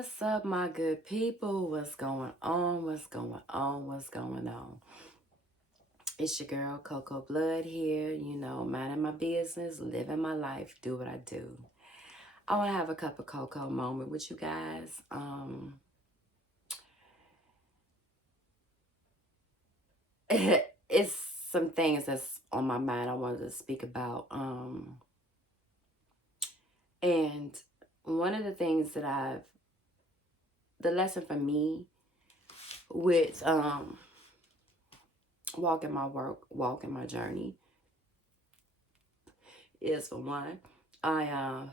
What's up, my good people? What's going on? What's going on? What's going on? It's your girl, Coco Blood here, minding my business, living my life, do what I do. I want to have a cup of cocoa moment with you guys. It's some things that's on my mind I wanted to speak about. And one of the things that the lesson for me with walking my journey is, for one, I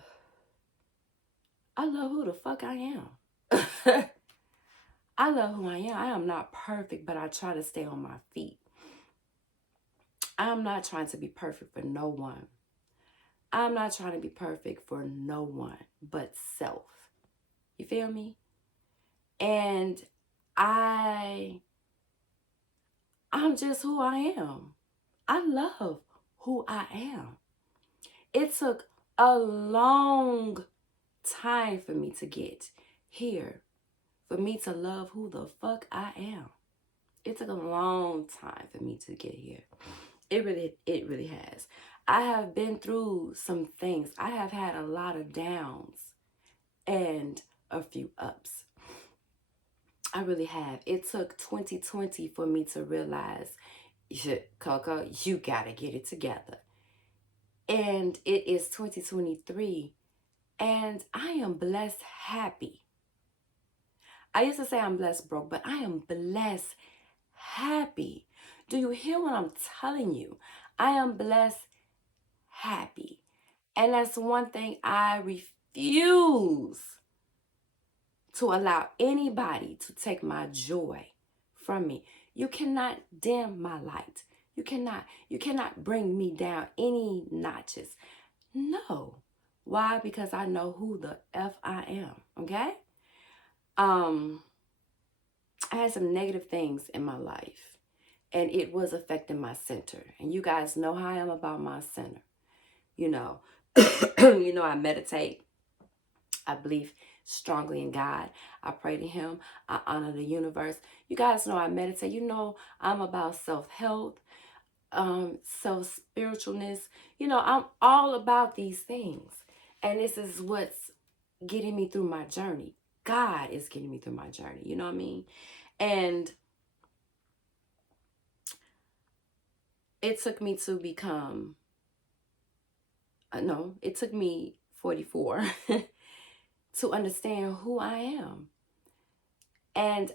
love who the fuck I am. I love who I am. I am not perfect, but I try to stay on my feet. I'm not trying to be perfect for no one. I'm not trying to be perfect for no one but self. You feel me? And I'm just who I am. I love who I am. It took a long time for me to get here, for me to love who the fuck I am. It took a long time for me to get here. It really has. I have been through some things. I have had a lot of downs and a few ups. I really have. It took 2020 for me to realize, Coco, you gotta get it together. And it is 2023, and I am blessed happy. I used to say I'm blessed broke, but I am blessed happy. Do you hear what I'm telling you? I am blessed happy. And that's one thing I refuse to allow anybody to take my joy from me. You cannot dim my light. You cannot bring me down any notches. No. Why? Because I know who the F I am. Okay? I had some negative things in my life, and it was affecting my center. And you guys know how I am about my center. I meditate. I believe strongly in God. I pray to Him. I honor the universe. You guys know I meditate. I'm about self-health, self-spiritualness. I'm all about these things. And this is what's getting me through my journey. God is getting me through my journey. You know what I mean? And it took me to become, it took me 44 to understand who I am. And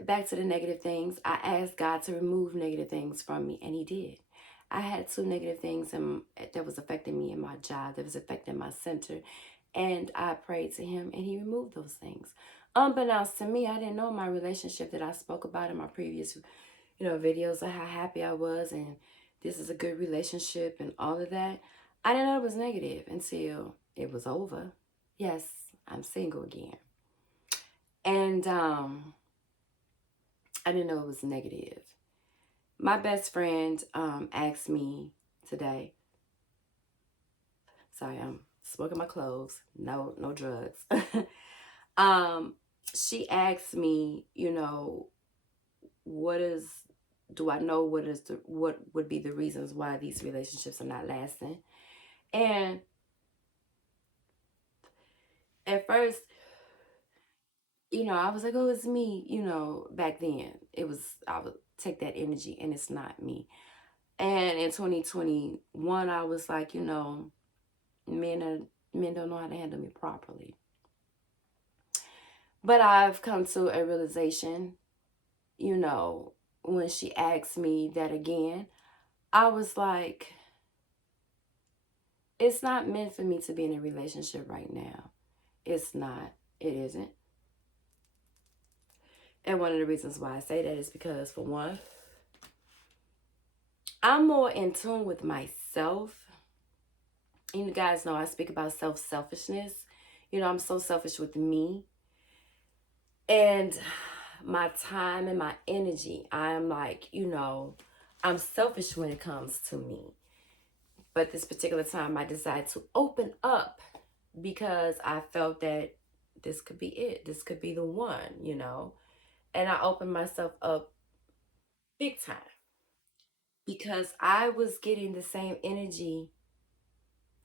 back to the negative things, I asked God to remove negative things from me, and He did. I had 2 negative things that was affecting me in my job, that was affecting my center, and I prayed to Him, and He removed those things. Unbeknownst to me, I didn't know my relationship that I spoke about in my previous, videos of how happy I was, and this is a good relationship and all of that. I didn't know it was negative until it was over. Yes, I'm single again. And I didn't know it was negative. My best friend asked me today. Sorry, I'm smoking my cloves. No drugs. She asked me, do I know what would be the reasons why these relationships are not lasting? And at first, I was like, oh, it's me. Back then I would take that energy, and it's not me. And in 2021, I was like, men don't know how to handle me properly. But I've come to a realization, when she asked me that again, I was like, it's not meant for me to be in a relationship right now. It's not. It isn't. And one of the reasons why I say that is because, for one, I'm more in tune with myself. You guys know I speak about selfishness. I'm so selfish with me. And my time and my energy. I'm like, I'm selfish when it comes to me. But this particular time I decided to open up because I felt that This could be it. This could be the one, you know. And I opened myself up big time because I was getting the same energy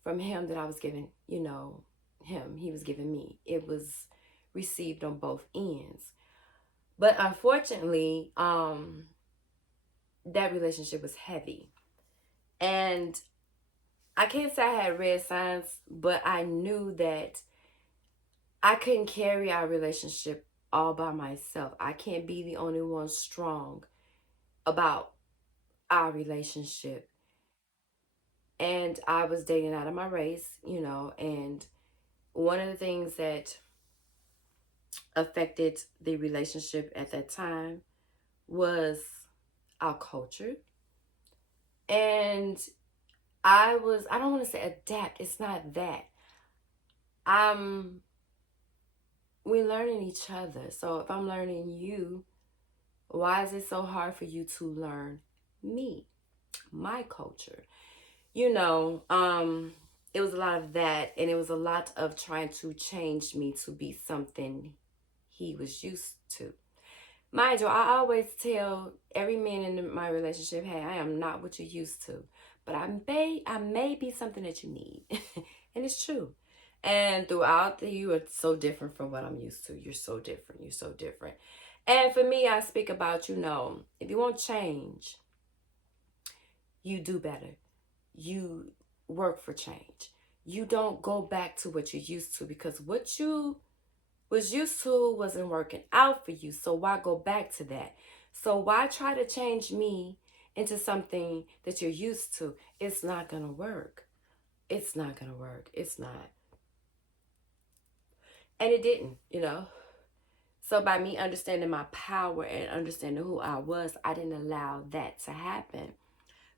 from him that I was giving, you know, him. He was giving me. It was received on both ends. But unfortunately, that relationship was heavy. And I can't say I had red signs, but I knew that I couldn't carry our relationship all by myself. I can't be the only one strong about our relationship. And I was dating out of my race, you know, and one of the things that affected the relationship at that time was our culture. And I don't want to say adapt, it's not that. I'm, we're learning each other. So if I'm learning you, why is it so hard for you to learn me, my culture? You know, it was a lot of that, and it was a lot of trying to change me to be something he was used to. Mind you, I always tell every man in my relationship, hey, I am not what you're used to, but I may be something that you need. And it's true. And throughout the you are so different from what I'm used to. You're so different. You're so different. And for me, I speak about, you know, if you want change, you do better. You work for change. You don't go back to what you're used to, because what you was used to wasn't working out for you. So why go back to that? So why try to change me into something that you're used to? It's not going to work. It's not going to work. It's not. And it didn't, you know. So by me understanding my power and understanding who I was, I didn't allow that to happen.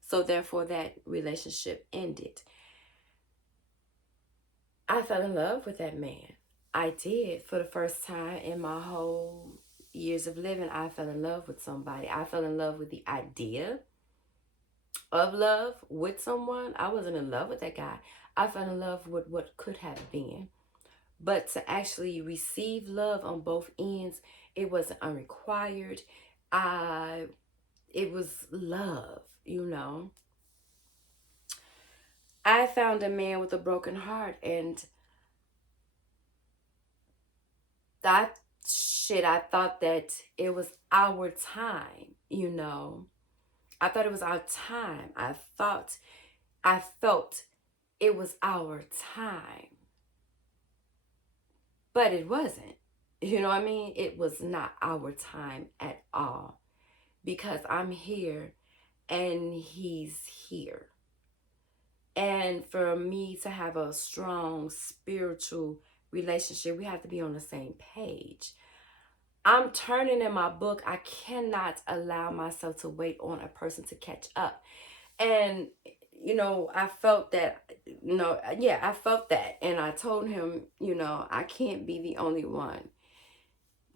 So therefore that relationship ended. I fell in love with that man. I did. For the first time in my whole years of living, I fell in love with somebody. I fell in love with the idea of love with someone. I wasn't in love with that guy. I fell in love with what could have been. But to actually receive love on both ends, it wasn't unrequired. I it was love, you know. I found a man with a broken heart, and that shit, I thought that it was our time, you know. I thought it was our time. I felt it was our time. But it wasn't. You know what I mean? It was not our time at all. Because I'm here and he's here. And for me to have a strong spiritual relationship, we have to be on the same page. I'm turning in my book. I cannot allow myself to wait on a person to catch up. And, you know, I felt that, yeah, I felt that. And I told him, you know, I can't be the only one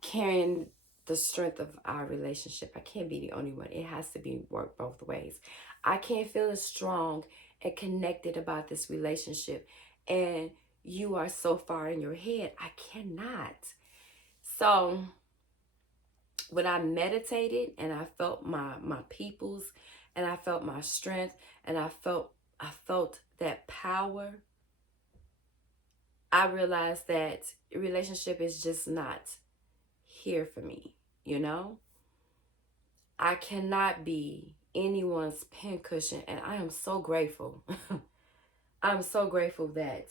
carrying the strength of our relationship. I can't be the only one. It has to be worked both ways. I can't feel as strong and connected about this relationship, and you are so far in your head. I cannot. So when I meditated and I felt my peoples, and I felt my strength, and I felt that power, I realized that relationship is just not here for me, you know? I cannot be anyone's pincushion, and I am so grateful. I'm so grateful that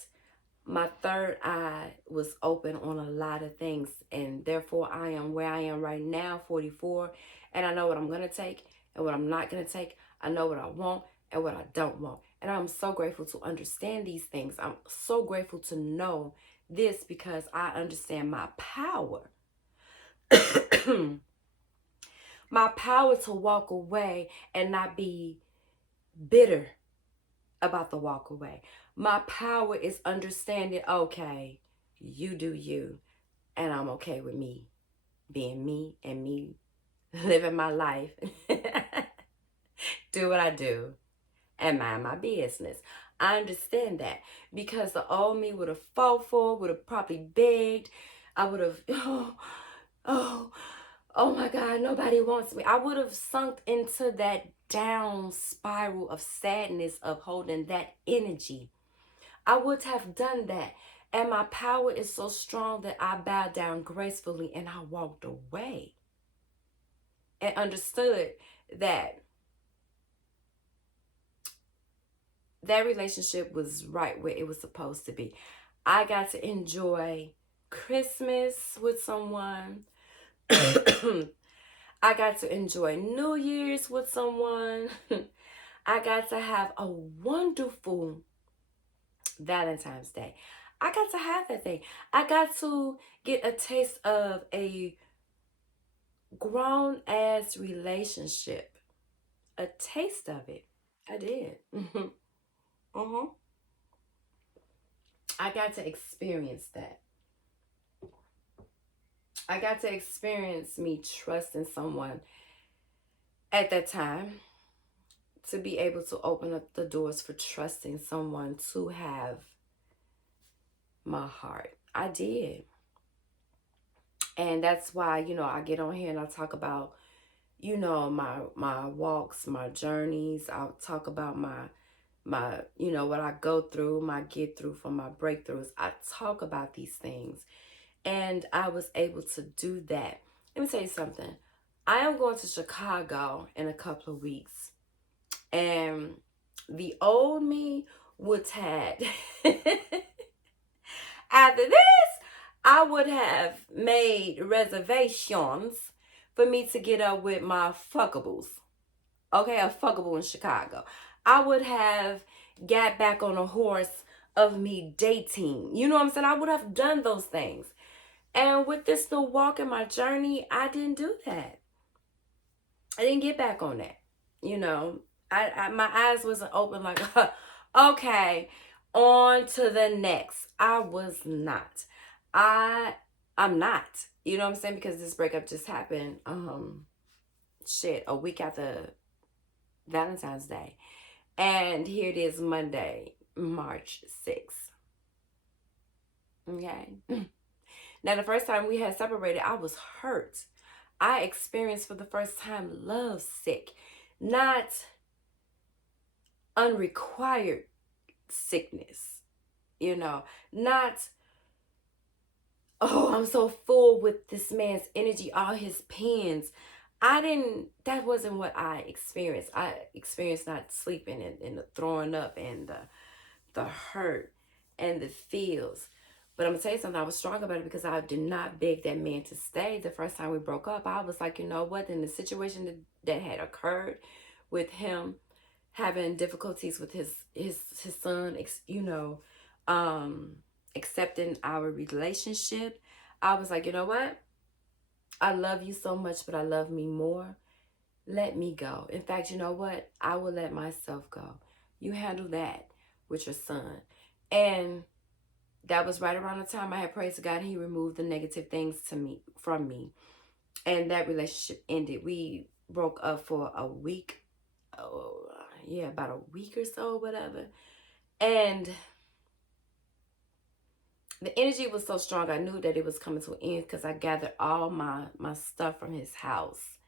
my third eye was open on a lot of things, and therefore I am where I am right now, 44, and I know what I'm going to take and what I'm not going to take. I know what I want and what I don't want, and I'm so grateful to understand these things. I'm so grateful to know this because I understand my power. My power to walk away and not be bitter about the walk away. My power is understanding, okay, you do you, and I'm okay with me being me and me living my life. Do what I do and mind my business. I understand that because the old me would have fought for, would have probably begged. I would have, oh, oh my God, nobody wants me. I would have sunk into that down spiral of sadness of holding that energy. I would have done that. And my power is so strong that I bowed down gracefully and I walked away and understood that that relationship was right where it was supposed to be. I got to enjoy Christmas with someone. I got to enjoy New Year's with someone. I got to have a wonderful Valentine's Day. I got to have that thing. I got to get a taste of a grown ass relationship. A taste of it. I did. Uh-huh. I got to experience that. I got to experience me trusting someone at that time, to be able to open up the doors for trusting someone to have my heart. I did. And that's why, I get on here and I talk about, my walks, my journeys. I'll talk about my what I go through, my get through from my breakthroughs. I talk about these things. And I was able to do that. Let me tell you something. I am going to Chicago in a couple of weeks. And the old me would have after this, I would have made reservations for me to get up with my fuckables. Okay, a fuckable in Chicago. I would have got back on a horse of me dating. You know what I'm saying? I would have done those things. And with this new walk in my journey, I didn't do that. I didn't get back on that. You know, my eyes wasn't open like, okay, on to the next. I was not. I'm not. You know what I'm saying? Because this breakup just happened. A week after Valentine's Day, and here it is, Monday, March 6th. Okay. Now, the first time we had separated, I was hurt. I experienced for the first time love sick, not unrequired sickness, not, oh, I'm so full with this man's energy, all his pens. That wasn't what I experienced. I experienced not sleeping and the throwing up and the hurt and the feels. But I'm gonna tell you something, I was strong about it because I did not beg that man to stay. The first time we broke up, I was like, you know what? In the situation that had occurred with him having difficulties with his son, accepting our relationship, I was like, you know what? I love you so much, but I love me more. Let me go. In fact, you know what? I will let myself go. You handle that with your son. And that was right around the time I had prayed to God and he removed the negative things from me. And that relationship ended. We broke up for a week. Oh, yeah, about a week or so, whatever. And the energy was so strong. I knew that it was coming to an end because I gathered all my stuff from his house.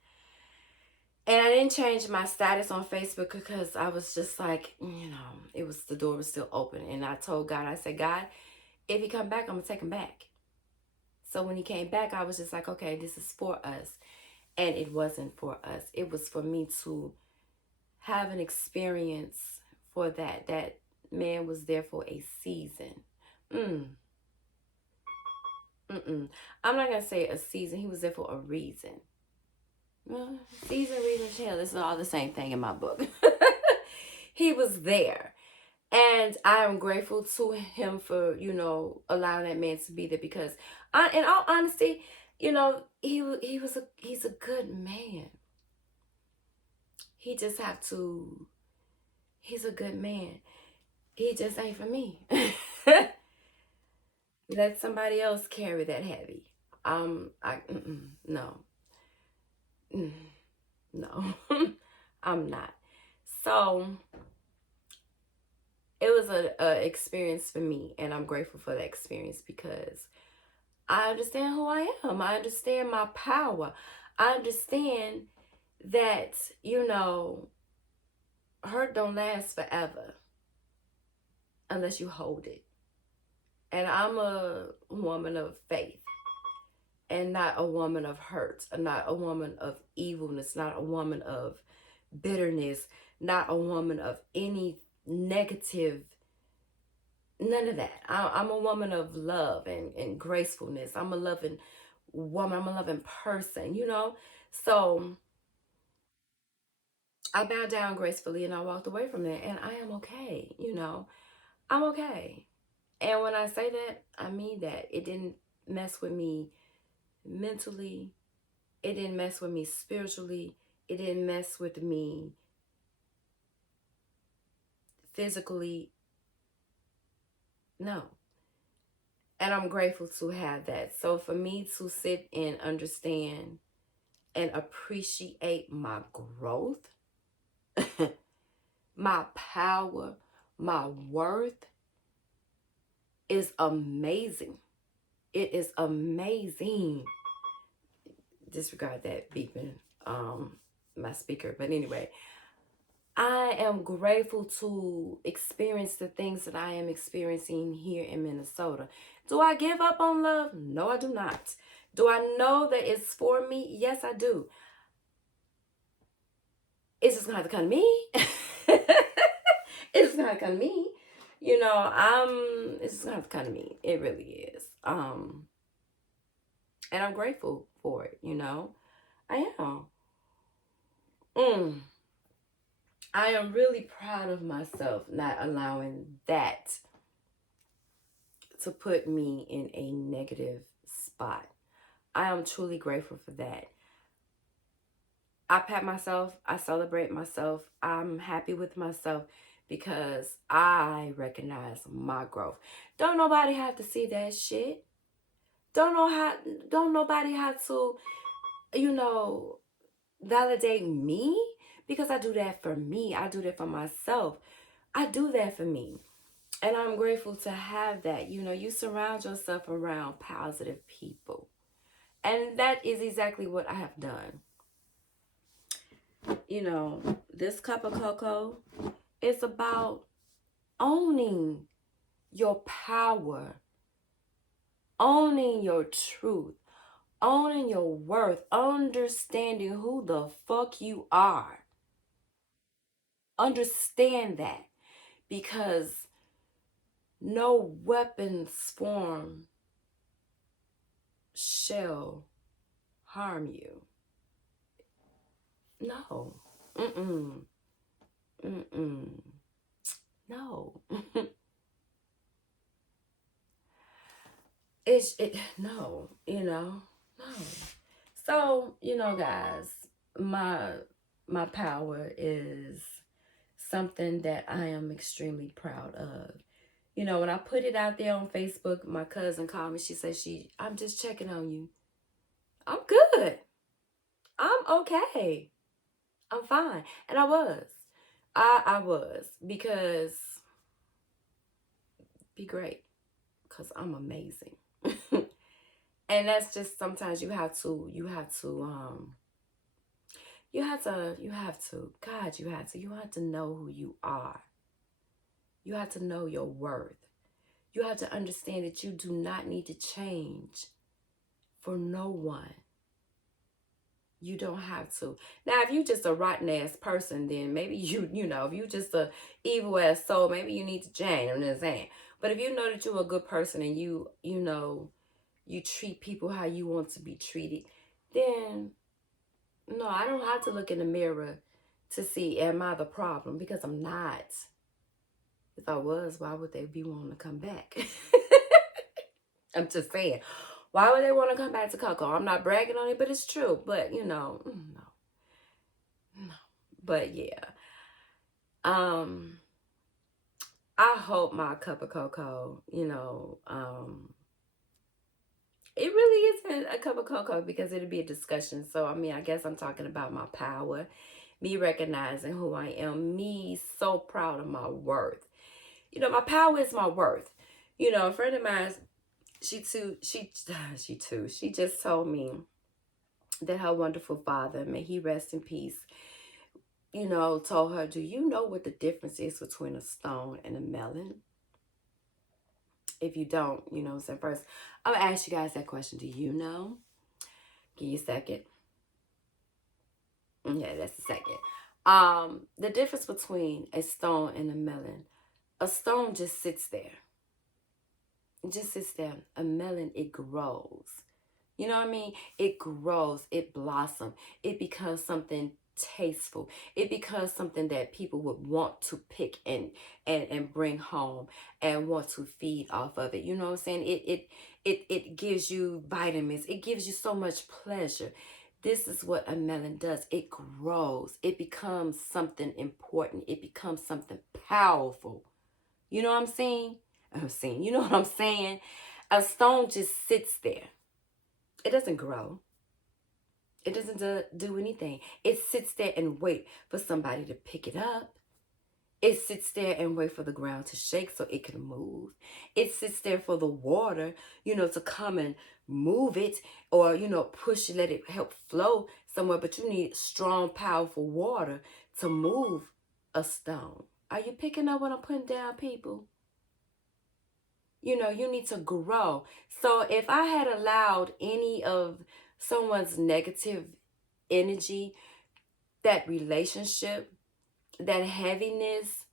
And I didn't change my status on Facebook because I was just like, the door was still open. And I told God, I said, God, if he come back, I'm going to take him back. So when he came back, I was just like, okay, this is for us. And it wasn't for us. It was for me to have an experience for that. That man was there for a season. I'm not going to say a season. He was there for a reason. Season, reason, hell, this is all the same thing in my book. He was there. And I am grateful to him for, allowing that man to be there because, in all honesty, he's a good man. He's a good man. He just ain't for me. Let somebody else carry that heavy. No. No, I'm not. So it was a experience for me, and I'm grateful for that experience because I understand who I am. I understand my power. I understand that, hurt don't last forever unless you hold it. And I'm a woman of faith and not a woman of hurt, not a woman of evilness, not a woman of bitterness, not a woman of any negative, none of that. I'm a woman of love and gracefulness. I'm a loving woman. I'm a loving person. So I bowed down gracefully and I walked away from that, and I am okay. I'm okay. And when I say that, I mean that. It didn't mess with me mentally. It didn't mess with me spiritually. It didn't mess with me physically. No. And I'm grateful to have that. So for me to sit and understand and appreciate my growth, my power, my worth is amazing. It is amazing. Disregard that beeping, my speaker. But anyway, I am grateful to experience the things that I am experiencing here in Minnesota. Do I give up on love? No, I do not. Do I know that it's for me? Yes, I do. It's just gonna have to come to me. It's just gonna have to come to me. It's just gonna have to come to me. It really is. And I'm grateful for it. I am. I am really proud of myself not allowing that to put me in a negative spot. I am truly grateful for that. I pat myself, I celebrate myself, I'm happy with myself because I recognize my growth. Don't nobody have to see that shit. Don't know how don't nobody have to, you know, validate me because I do that for me. I do that for myself. I do that for me. And I'm grateful to have that. You surround yourself around positive people. And that is exactly what I have done. This cup of cocoa is about owning your power, owning your truth, owning your worth, understanding who the fuck you are. Understand that because no weapons form shall harm you. No. Mm-mm. Mm-mm. No. No. So, guys, my power is something that I am extremely proud of. When I put it out there on Facebook, my cousin called me. She said, I'm just checking on you. I'm good. I'm okay. I'm fine. And I was. I was because be great because I'm amazing. And that's just sometimes you have to God, you have to know who you are. You have to know your worth. You have to understand that you do not need to change for no one. You don't have to. Now, if you just a rotten ass person, then maybe if you just a evil ass soul, maybe you need to change. I'm just saying. But if you know that you're a good person and you treat people how you want to be treated, then no, I don't have to look in the mirror to see am I the problem, because I'm not. If I was, why would they be wanting to come back? I'm just saying. Why would they want to come back to CoCo? I'm not bragging on it, but it's true. But no. But yeah. I hope my cup of cocoa, it really isn't a cup of cocoa because it'll be a discussion. So I guess I'm talking about my power, me recognizing who I am, me so proud of my worth. My power is my worth. A friend of mine She just told me that her wonderful father, may he rest in peace, told her, do you know what the difference is between a stone and a melon? If you don't, so first, I'm going to ask you guys that question. Do you know? Give you a second. Yeah, that's the second. The difference between a stone and a melon. A stone just sits there. It just sits there. A melon, it grows. You know what I mean? It grows, it blossoms, it becomes something tasteful. It becomes something that people would want to pick and bring home and want to feed off of it. You know what I'm saying? It gives you vitamins. It gives you so much pleasure. This is what a melon does. It grows. It becomes something important. It becomes something powerful. You know what I'm saying? You know what I'm saying? A stone just sits there. It doesn't grow. It doesn't do anything. It sits there and wait for somebody to pick it up. It sits there and wait for the ground to shake so it can move. It sits there for the water, to come and move it or, push it, let it help flow somewhere. But you need strong, powerful water to move a stone. Are you picking up what I'm putting down, people? You need to grow. So if I had allowed any of someone's negative energy, that relationship, that heaviness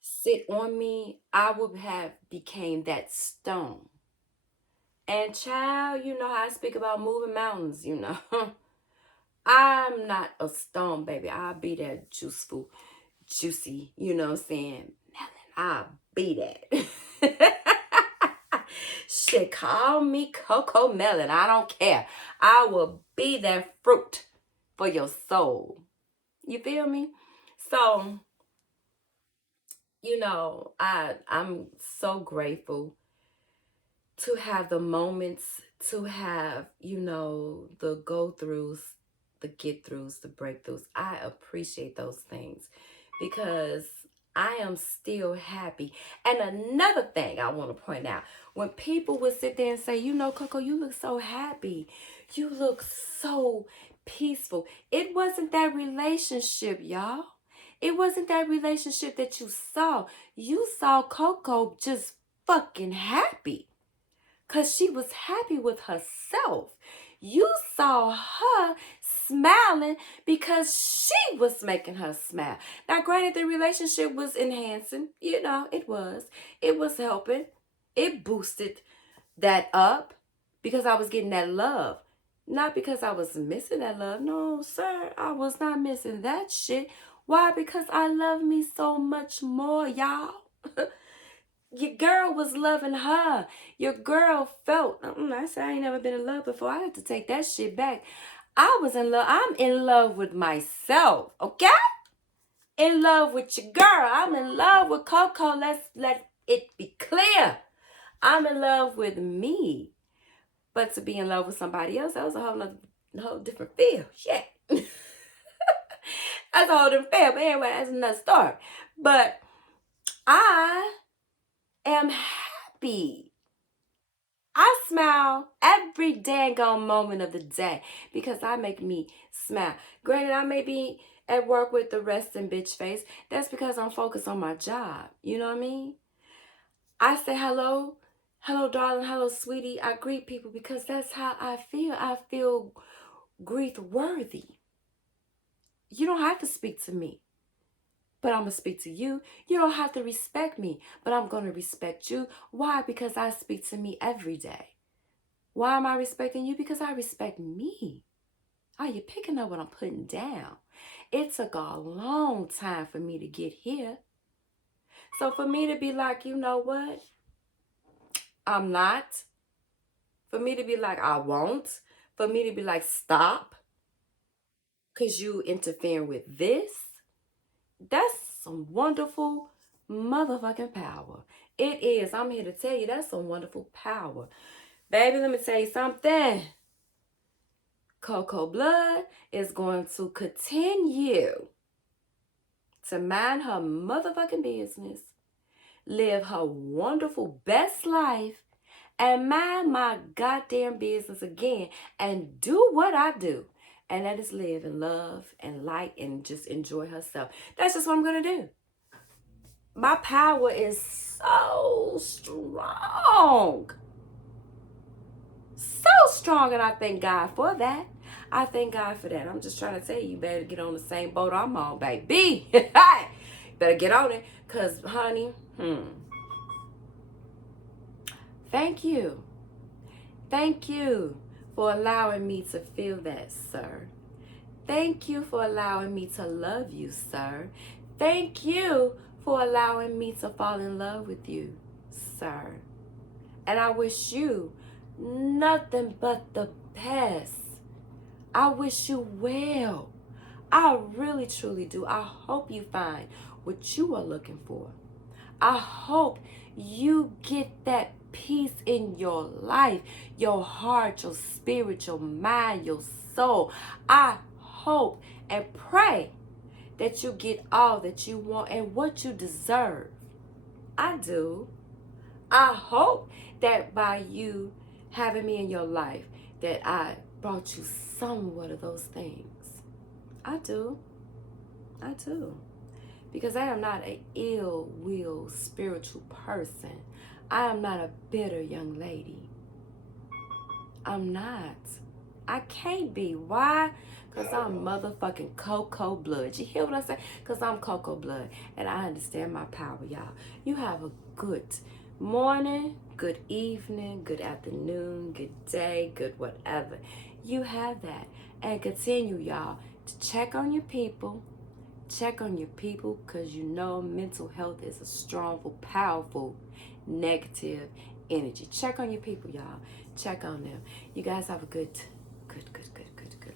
sit on me, I would have became that stone. And child, you know how I speak about moving mountains, I'm not a stone, baby. I'll be that juicy, you know what I'm saying? Melon, I'll be that. Shit, call me Coco Melon. I don't care. I will be that fruit for your soul. You feel me? So, I'm so grateful to have the moments, to have, the go-throughs, the get-throughs, the breakthroughs. I appreciate those things because I am still happy. And another thing I want to point out, when people would sit there and say, Coco, you look so happy. You look so peaceful. It wasn't that relationship, y'all. It wasn't that relationship that you saw. You saw Coco just fucking happy. Because she was happy with herself. You saw her smiling because she was making her smile. Now, granted, the relationship was enhancing. It was. It was helping. It boosted that up because I was getting that love. Not because I was missing that love. No, sir, I was not missing that shit. Why? Because I love me so much more, y'all. Your girl was loving her. Your girl felt. I said I ain't never been in love before. I had to take that shit back. I was in love. I'm in love with myself. Okay? In love with your girl. I'm in love with Coco. Let's let it be clear. I'm in love with me. But to be in love with somebody else, that was a whole different feel. Shit. That's a whole different feel. But anyway, that's another story. But I am happy. I smile every dang on moment of the day because I make me smile. Granted, I may be at work with the resting bitch face. That's because I'm focused on my job. You know what I mean? I say hello, darling, hello, sweetie. I greet people because that's how I feel. I feel grief worthy. You don't have to speak to me, but I'm going to speak to you. You don't have to respect me, but I'm going to respect you. Why? Because I speak to me every day. Why am I respecting you? Because I respect me. Are you picking up what I'm putting down? It took a long time for me to get here. So for me to be like, you know what? I'm not. For me to be like, I won't. For me to be like, stop. Because you interfering with this. That's some wonderful motherfucking power. It is. I'm here to tell you that's some wonderful power. Baby, let me tell you something. Coco Blood is going to continue to mind her motherfucking business, live her wonderful best life, and mind my goddamn business again and do what I do. And that is live and love and light and just enjoy herself. That's just what I'm going to do. My power is so strong. So strong, and I thank God for that. I thank God for that. I'm just trying to tell you, you better get on the same boat I'm on, baby. Better get on it, because, honey, thank you. Thank you for allowing me to feel that, sir. Thank you for allowing me to love you, sir. Thank you for allowing me to fall in love with you, sir. And I wish you nothing but the best. I wish you well. I really, truly do. I hope you find what you are looking for. I hope you get that peace in your life, your heart, your spirit, your mind, your soul. I hope and pray that you get all that you want and what you deserve. I do. I hope that by you having me in your life, that I brought you somewhat of those things. I do. I do. Because I am not an ill-willed spiritual person. I am not a bitter young lady. I'm not. I can't be. Why? Because I'm motherfucking CoCo blood. You hear what I say? Because I'm CoCo blood. And I understand my power, y'all. You have a good morning, good evening, good afternoon, good day, good whatever. You have that. And continue, y'all, to check on your people. Check on your people, because you know mental health is a strong, powerful, negative energy. Check on your people, y'all. Check on them. You guys have a good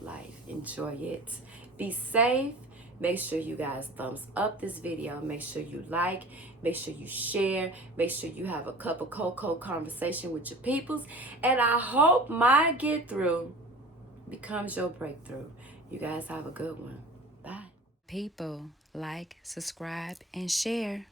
life. Enjoy it. Be safe. Make sure you guys thumbs up this video. Make sure you like. Make sure you share. Make sure you have a cup of CoCo conversation with your peoples. And I hope my get through becomes your breakthrough. You guys have a good one. Bye. People, like, subscribe, and share.